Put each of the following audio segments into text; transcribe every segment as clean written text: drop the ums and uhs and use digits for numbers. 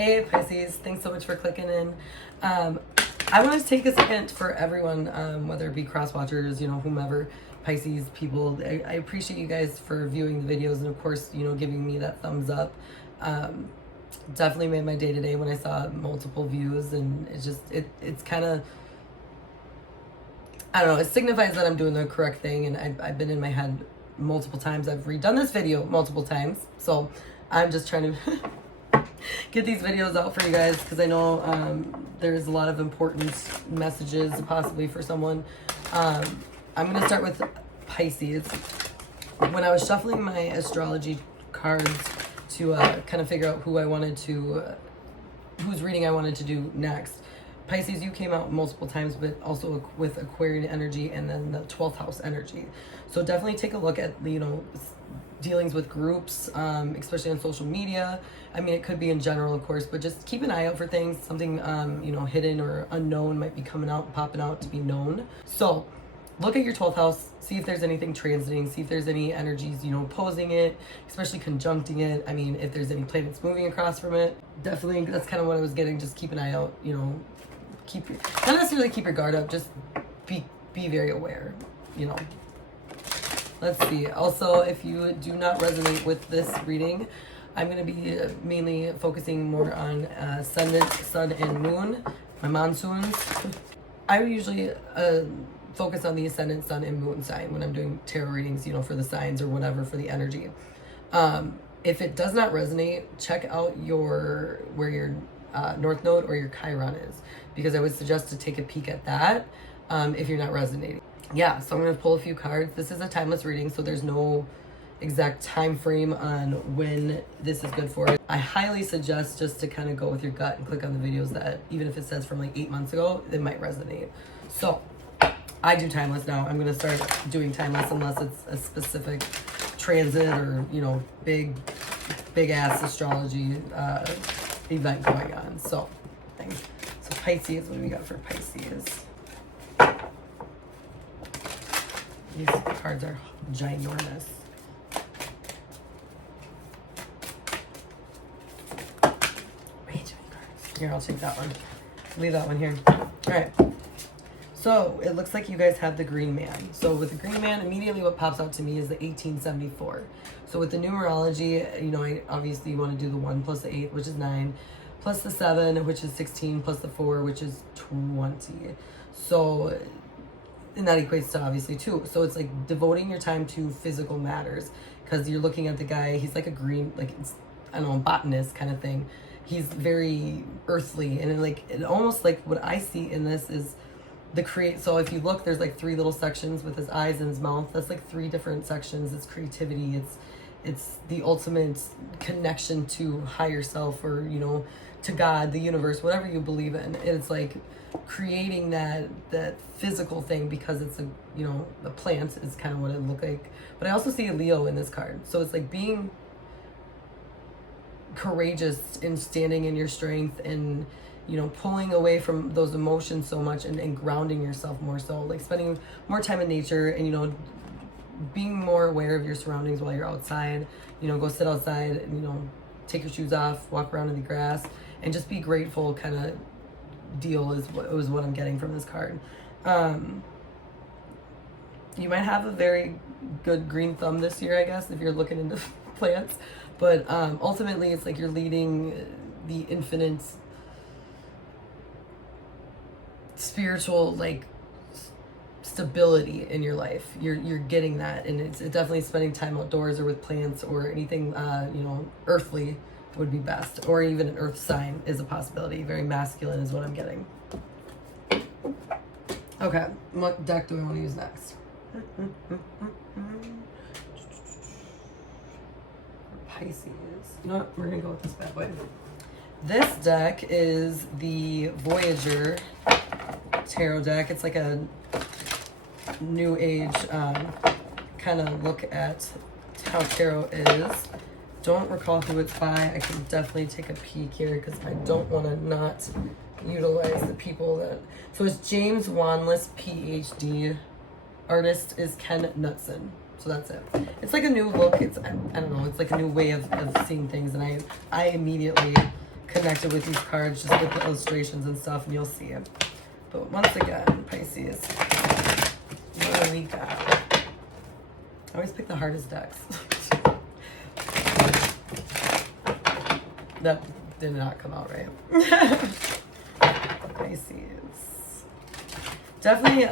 Hey Pisces, thanks so much for clicking in. I want to take a second for everyone, whether it be cross watchers, whomever, Pisces people. I appreciate you guys for viewing the videos and of course, giving me that thumbs up. Definitely made my day today when I saw multiple views, and it's kind of, I don't know, it signifies that I'm doing the correct thing, and I've been in my head multiple times. I've redone this video multiple times, so I'm just trying to get these videos out for you guys because I know there's a lot of important messages possibly for someone. I'm going to start with Pisces. When I was shuffling my astrology cards to kind of figure out who I wanted to, whose reading I wanted to do next, Pisces, you came out multiple times, but also with Aquarian energy and then the 12th house energy. So definitely take a look at, dealings with groups, especially on social media. I mean, it could be in general, of course, but just keep an eye out for things. Something, hidden or unknown might be coming out, popping out to be known. So look at your 12th house, see if there's anything transiting, see if there's any energies, opposing it, especially conjuncting it. I mean, if there's any planets moving across from it. Definitely, that's kind of what I was getting. Just keep an eye out, not necessarily keep your guard up, just be very aware, Let's see. Also, if you do not resonate with this reading, I'm going to be mainly focusing more on ascendant, sun, and moon, my monsoons. I usually focus on the ascendant, sun, and moon sign when I'm doing tarot readings, for the signs or whatever, for the energy. If it does not resonate, check out where your North Node or your Chiron is, because I would suggest to take a peek at that if you're not resonating. Yeah, so I'm going to pull a few cards. This is a timeless reading, so there's no exact time frame on when this is good for. I highly suggest just to kind of go with your gut and click on the videos that, even if it says from like 8 months ago, it might resonate. So I do timeless now. I'm going to start doing timeless unless it's a specific transit or, big ass astrology event going on. So Pisces, what do we got for Pisces? These cards are ginormous. Way too many cards. Here, I'll take that one. Leave that one here. All right. So it looks like you guys have the Green Man. So with the Green Man, immediately what pops out to me is the 1874. So with the numerology, I obviously want to do the 1 plus the 8, which is 9, plus the 7, which is 16, plus the 4, which is 20. So, and that equates to obviously 2. So it's like devoting your time to physical matters, because you're looking at the guy, he's like a green, botanist kind of thing. He's very earthly, and it almost like what I see in this is so if you look, there's like 3 little sections with his eyes and his mouth. That's like 3 different sections. It's creativity. It's the ultimate connection to higher self, or, to God, the universe, whatever you believe in. It's like creating that physical thing, because it's a plant is kind of what it looked like. But I also see a Leo in this card. So it's like being courageous in standing in your strength and, pulling away from those emotions so much and grounding yourself more so, like spending more time in nature and, being more aware of your surroundings while you're outside. Go sit outside and, take your shoes off, walk around in the grass, and just be grateful kind of deal is what I'm getting from this card. You might have a very good green thumb this year, I guess, if you're looking into plants. But ultimately, it's like you're leading the infinite spiritual stability in your life. You're getting that, and it's definitely spending time outdoors or with plants or anything earthly would be best, or even an earth sign is a possibility. Very masculine is what I'm getting. Okay, what deck do I want to use next? Pisces. You know what? We're gonna go with this bad boy. This deck is the Voyager tarot deck. It's like a new age kind of look at how tarot is. Don't recall who it's by. I can definitely take a peek here because I don't want to not utilize the people that. So it's James Wanless, PhD. Artist is Ken Knutson. So that's it. It's like a new look. It's, I don't know, it's like a new way of seeing things. And I immediately connected with these cards, just with the illustrations and stuff, and you'll see it. But once again, Pisces, what do we got? I always pick the hardest decks. That did not come out right. Pisces. Definitely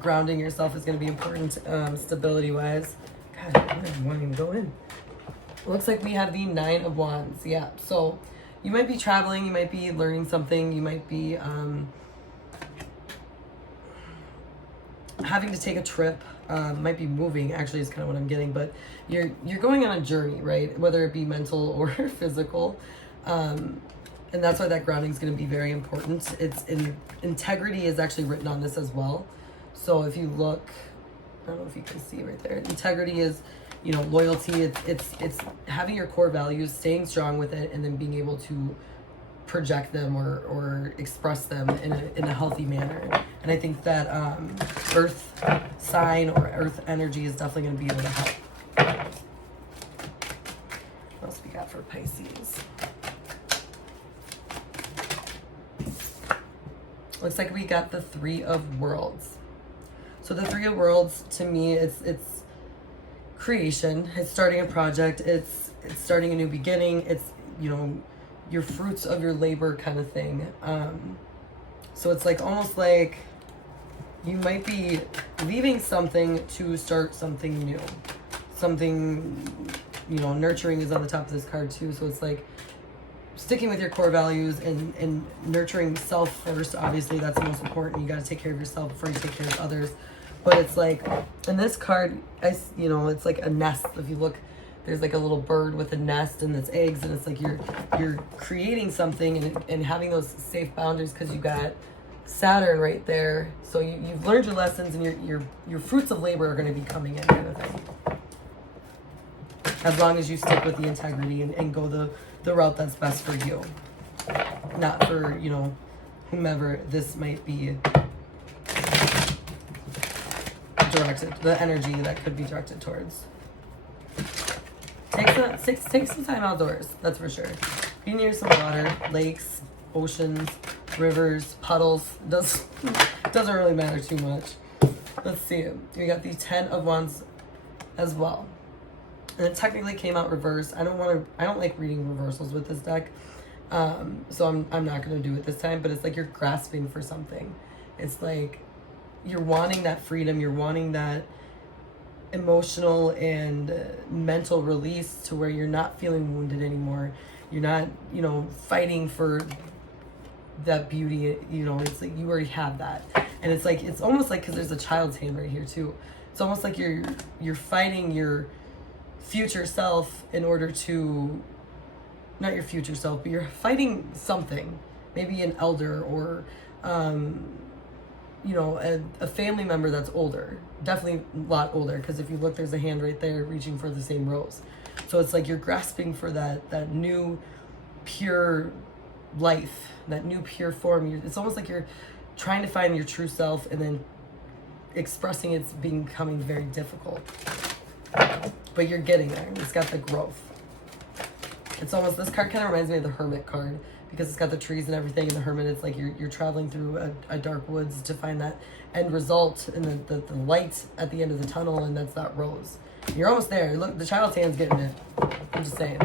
grounding yourself is going to be important, stability-wise. God, I won't even go in. Looks like we have the 9 of Wands. Yeah, so you might be traveling, you might be learning something, you might be having to take a trip, might be moving, actually is kind of what I'm getting, but you're going on a journey, right? Whether it be mental or physical. And that's why that grounding is going to be very important. Integrity is actually written on this as well. So if you look, I don't know if you can see right there. Integrity is, you know, loyalty. It's having your core values, staying strong with it, and then being able to project them or express them in a healthy manner. And I think that earth sign or earth energy is definitely going to be able to help. What else we got for Pisces? Looks like we got the 3 of Worlds. So the 3 of Worlds, to me, it's creation. It's starting a project. It's starting a new beginning. It's, you know, your fruits of your labor kind of thing. So it's like almost like you might be leaving something to start something new. Something, you know, nurturing is on the top of this card too. So it's like sticking with your core values and nurturing self first. Obviously, that's the most important. You got to take care of yourself before you take care of others. But it's like, in this card, you know, it's like a nest. If you look, there's like a little bird with a nest and its eggs, and it's like you're creating something and having those safe boundaries because you got Saturn right there. So you've learned your lessons, and your fruits of labor are going to be coming in, kind of thing. As long as you stick with the integrity and go the route that's best for you, not for, you know, whomever this might be directed, the energy that could be directed towards. Take some time outdoors, that's for sure. Be near some water, lakes, oceans, rivers, puddles. Doesn't really matter too much. Let's see. We got the 10 of Wands as well. And it technically came out reversed. I don't like reading reversals with this deck. So I'm not going to do it this time, but it's like you're grasping for something. It's like you're wanting that freedom, you're wanting that emotional and mental release to where you're not feeling wounded anymore. You're not, you know, fighting for that beauty, you know, it's like you already have that. And it's like, it's almost like, because there's a child's hand right here too. It's almost like you're fighting your future self in order to, not your future self, but you're fighting something, maybe an elder or you know, a family member that's older, definitely a lot older, because if you look, there's a hand right there reaching for the same rose. So it's like you're grasping for that new pure life, that new pure form. It's almost like you're trying to find your true self, and then expressing it's becoming very difficult. But you're getting there. It's got the growth. It's almost, this card kind of reminds me of the Hermit card, because it's got the trees and everything. And the Hermit, it's like you're traveling through a dark woods to find that end result and the light at the end of the tunnel, and that's that rose. You're almost there. Look, the child's hand's getting it. I'm just saying.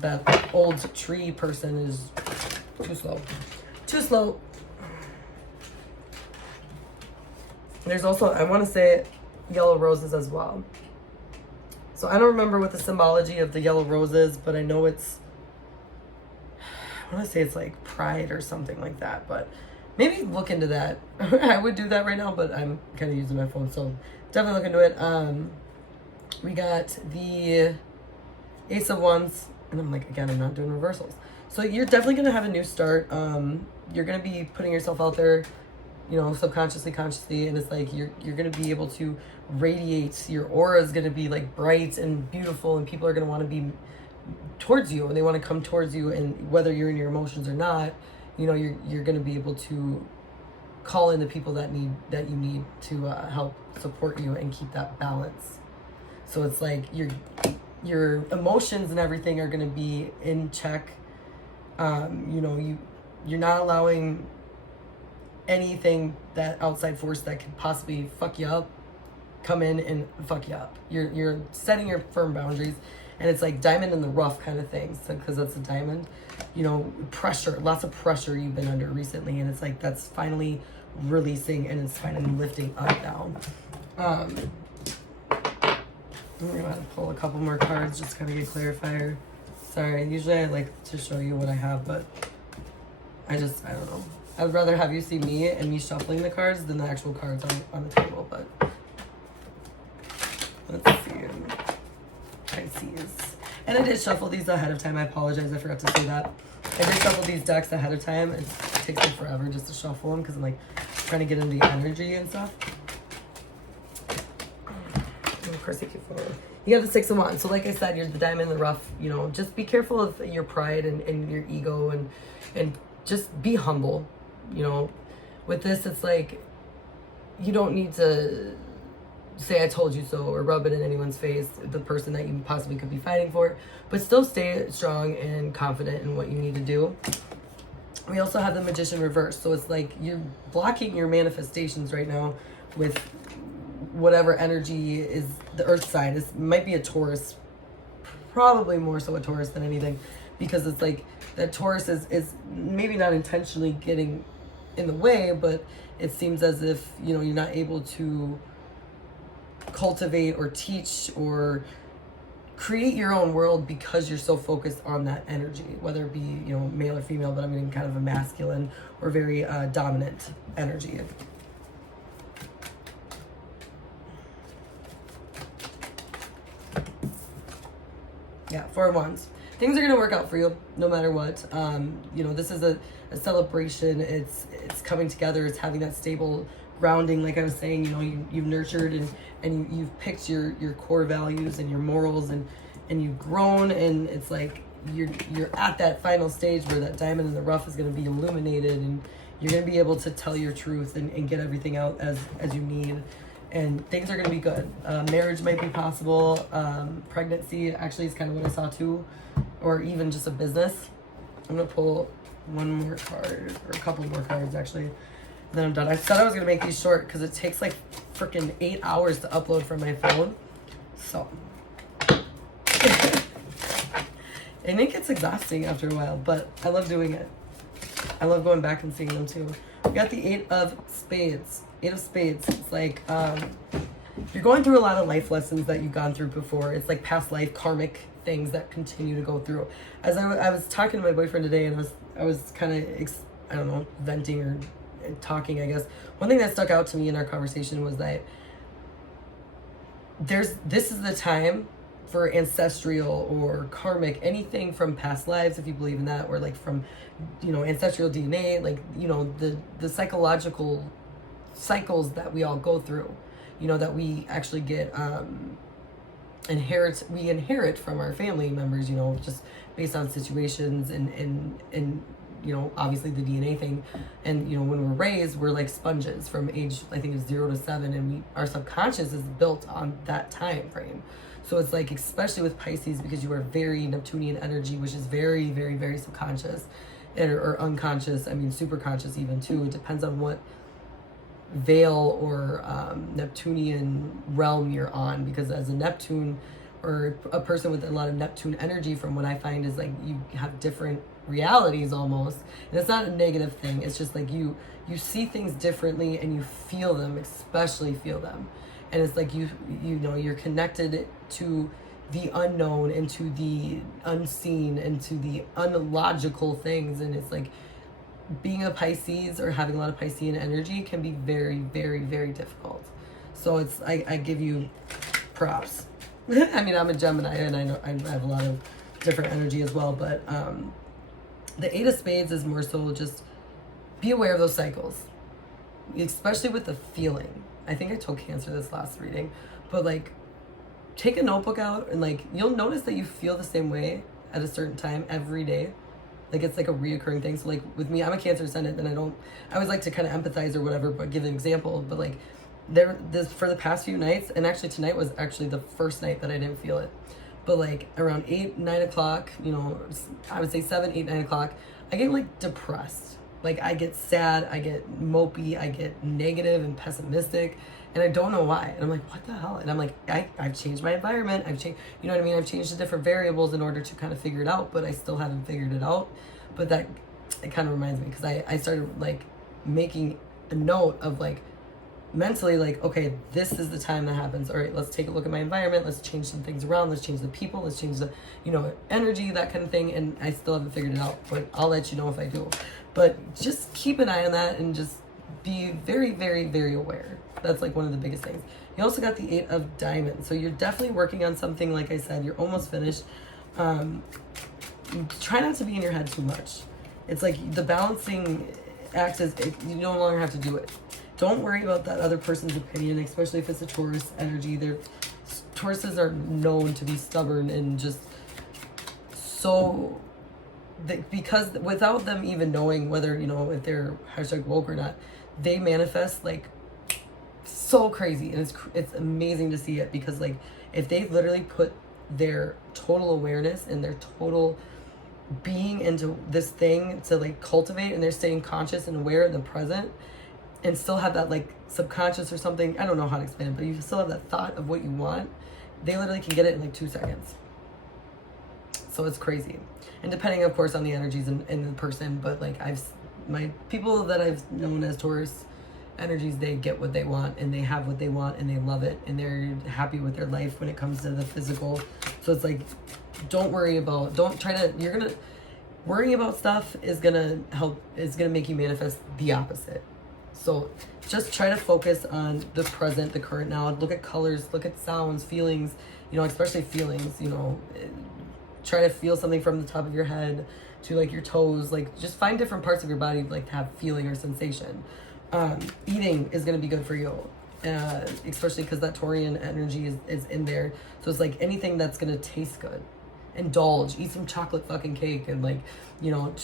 That old tree person is too slow. Too slow. There's also, I want to say, yellow roses as well. So I don't remember what the symbology of the yellow rose is, but I know it's, I want to say it's like pride or something like that, but maybe look into that. I would do that right now, but I'm kind of using my phone, so definitely look into it. We got the Ace of Wands, and I'm like, again, I'm not doing reversals. So you're definitely going to have a new start. You're going to be putting yourself out there, you know, subconsciously, consciously, and it's like you're going to be able to radiate. Your aura is going to be like bright and beautiful, and people are going to want to be towards you, and they want to come towards you, and whether you're in your emotions or not, you know, you're going to be able to call in the people that you need to help support you and keep that balance. So it's like your emotions and everything are going to be in check. You know, you're not allowing anything, that outside force that could possibly fuck you up, come in and fuck you up. You're setting your firm boundaries, and it's like diamond in the rough kind of thing. So because that's a diamond, you know, pressure, lots of pressure you've been under recently, and it's like that's finally releasing and it's finally lifting up now. I'm gonna pull a couple more cards just kind of get clarifier. Sorry, usually I like to show you what I have, but I don't know. I'd rather have you see me and me shuffling the cards than the actual cards on the table, but let's see. Pisces. And I did shuffle these ahead of time. I apologize, I forgot to say that. I did shuffle these decks ahead of time. It takes me forever just to shuffle them because I'm like trying to get into the energy and stuff. And of course, you got the Six of Wands. So like I said, you're the diamond in the rough. You know, just be careful of your pride and your ego, and just be humble. You know, with this, it's like you don't need to say I told you so or rub it in anyone's face, the person that you possibly could be fighting for, but still stay strong and confident in what you need to do. We also have the Magician reversed, so it's like you're blocking your manifestations right now with whatever energy is the earth side. It might be a Taurus, probably more so a Taurus than anything, because it's like that Taurus is maybe not intentionally getting in the way, but it seems as if, you know, you're not able to cultivate or teach or create your own world because you're so focused on that energy, whether it be, you know, male or female, but I'm getting kind of a masculine or very dominant energy. Yeah, Four of Wands. Things are going to work out for you no matter what. You know, this is a celebration. It's coming together. It's having that stable grounding. Like I was saying, you know, you've nurtured and you've picked your core values and your morals, and you've grown, and it's like you're at that final stage where that diamond in the rough is going to be illuminated, and you're going to be able to tell your truth and get everything out as you need. And things are going to be good. Marriage might be possible. Pregnancy actually is kind of what I saw too, or even just a business. I'm going to pull one more card, or a couple more cards actually, and then I'm done. I said I was going to make these short because it takes like freaking 8 hours to upload from my phone. So, and it gets exhausting after a while, but I love doing it. I love going back and seeing them too. We got the Eight of Spades. Eight of Spades. It's like you're going through a lot of life lessons that you've gone through before. It's like past life karmic things that continue to go through. As I was talking to my boyfriend today, and I was kind of I don't know, venting or talking, I guess. One thing that stuck out to me in our conversation was that this is the time for ancestral or karmic, anything from past lives, if you believe in that, or like from, you know, ancestral DNA, like, you know, the psychological cycles that we all go through, you know, that we actually get inherit from our family members, you know, just based on situations and you know, obviously the DNA thing. And, you know, when we're raised, we're like sponges from age, I think it's 0 to 7, and our subconscious is built on that time frame. So it's like, especially with Pisces, because you are very Neptunian energy, which is very, very, very subconscious or unconscious. I mean, super conscious even too. It depends on what veil or Neptunian realm you're on, because as a Neptune or a person with a lot of Neptune energy, from what I find, is like you have different realities almost, and it's not a negative thing. It's just like you see things differently and you feel them, especially feel them, and it's like you know, you're connected to the unknown and to the unseen and to the unlogical things. And it's like being a Pisces or having a lot of Piscean energy can be very, very, very difficult. So it's I give you props. I mean, I'm a Gemini, and I know I have a lot of different energy as well, but the Eight of Spades is more so just be aware of those cycles, especially with the feeling. I think I told Cancer this last reading, but like take a notebook out, and like you'll notice that you feel the same way at a certain time every day. Like it's like a reoccurring thing. So like with me, I'm a Cancer ascendant, and I always like to kind of empathize or whatever, but give an example. But like this for the past few nights, and actually tonight was actually the first night that I didn't feel it. But like around 8, 9 o'clock, you know, I would say 7, 8, 9 o'clock, I get like depressed. Like I get sad, I get mopey, I get negative and pessimistic, and I don't know why. And I'm like, what the hell? And I'm like, I've changed my environment. I've changed, you know what I mean? I've changed the different variables in order to kind of figure it out, but I still haven't figured it out. But that, it kind of reminds me, because I started like making a note of like, mentally, like, okay, this is the time that happens. All right, let's take a look at my environment. Let's change some things around. Let's change the people. Let's change the, you know, energy, that kind of thing. And I still haven't figured it out, but I'll let you know if I do. But just keep an eye on that and just be very, very, very aware. That's like one of the biggest things. You also got the 8 of Diamonds. So you're definitely working on something. Like I said, you're almost finished. Try not to be in your head too much. It's like the balancing act is, you no longer have to do it. Don't worry about that other person's opinion, especially if it's a Taurus energy. Tauruses are known to be stubborn and just so, because without them even knowing whether, you know, if they're hashtag woke or not, they manifest like so crazy. And it's amazing to see it, because like if they literally put their total awareness and their total being into this thing to like cultivate, and they're staying conscious and aware in the present, and still have that like subconscious or something, I don't know how to explain it, but you still have that thought of what you want, they literally can get it in like 2 seconds. So it's crazy. And depending of course on the energies in the person, but like my people that I've known as Taurus energies, they get what they want and they have what they want and they love it and they're happy with their life when it comes to the physical. So it's like, worrying about stuff is gonna make you manifest the opposite. So just try to focus on the present, the current now. Look at colors, look at sounds, feelings, you know, especially feelings, you know, try to feel something from the top of your head to like your toes, like just find different parts of your body like to have feeling or sensation. Eating is going to be good for you, especially because that Taurian energy is in there. So it's like anything that's going to taste good. Indulge, eat some chocolate fucking cake, and like, you know,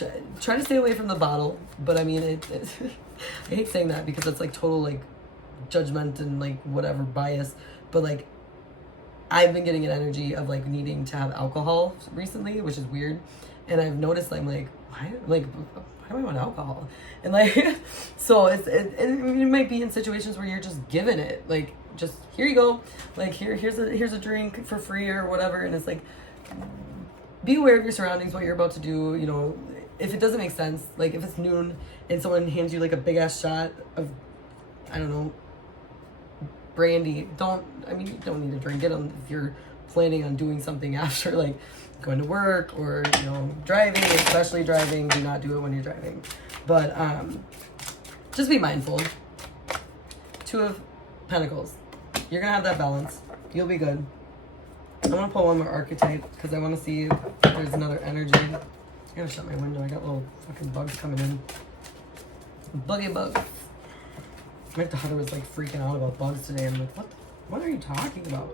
try to stay away from the bottle. But I mean, I hate saying that because it's like total like judgment and like whatever bias. But like, I've been getting an energy of like needing to have alcohol recently, which is weird. And I've noticed I'm like, why do I want alcohol? And like, so it might be in situations where you're just given it, like, just here you go, like here's a drink for free or whatever. And it's like, be aware of your surroundings, what you're about to do. You know, if it doesn't make sense, like if it's noon and someone hands you like a big ass shot of, I don't know, brandy, you don't need to drink it if you're planning on doing something after, like going to work or, you know, driving, especially driving. Do not do it when you're driving. But just be mindful. 2 of Pentacles. You're gonna have that balance. You'll be good. I want to pull one more archetype because I want to see if there's another energy. I gotta shut my window. I got little fucking bugs coming in. Buggy bugs. My daughter was like freaking out about bugs today. I'm like, what are you talking about?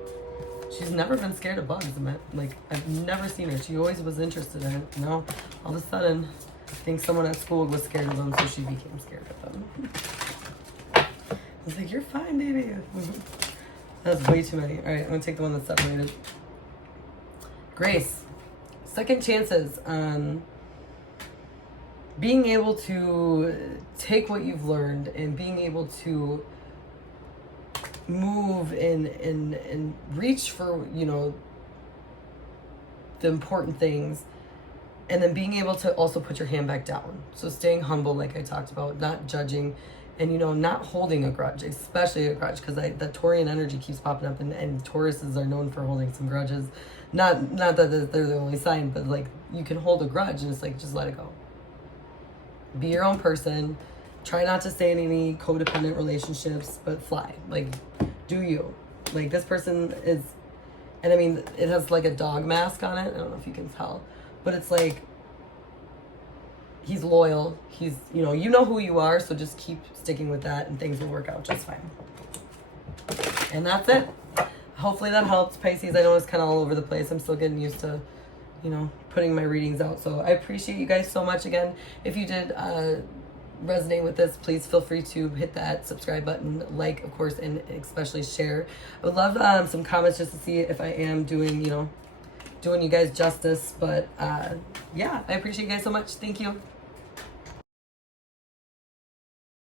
She's never been scared of bugs. Like, I've never seen her. She always was interested in it. Now, all of a sudden, I think someone at school was scared of them, so she became scared of them. I was like, you're fine, baby. That's way too many. All right, I'm going to take the one that's separated. Grace. Second chances on being able to take what you've learned and being able to move and reach for, you know, the important things, and then being able to also put your hand back down. So staying humble, like I talked about, not judging, and, you know, not holding a grudge, especially a grudge, because the Taurian energy keeps popping up, and Tauruses are known for holding some grudges. Not that they're the only sign, but like you can hold a grudge and it's like, just let it go. Be your own person. Try not to stay in any codependent relationships, but fly. Like, do you. Like, this person is, and I mean, it has like a dog mask on it. I don't know if you can tell, but it's like, he's loyal. He's, you know who you are, so just keep sticking with that and things will work out just fine. And that's it. Hopefully that helps, Pisces. I know it's kind of all over the place. I'm still getting used to, you know, putting my readings out. So I appreciate you guys so much. Again, if you did resonate with this, please feel free to hit that subscribe button, like, of course, and especially share. I would love some comments just to see if I am doing, you know, doing you guys justice. But yeah, I appreciate you guys so much. Thank you.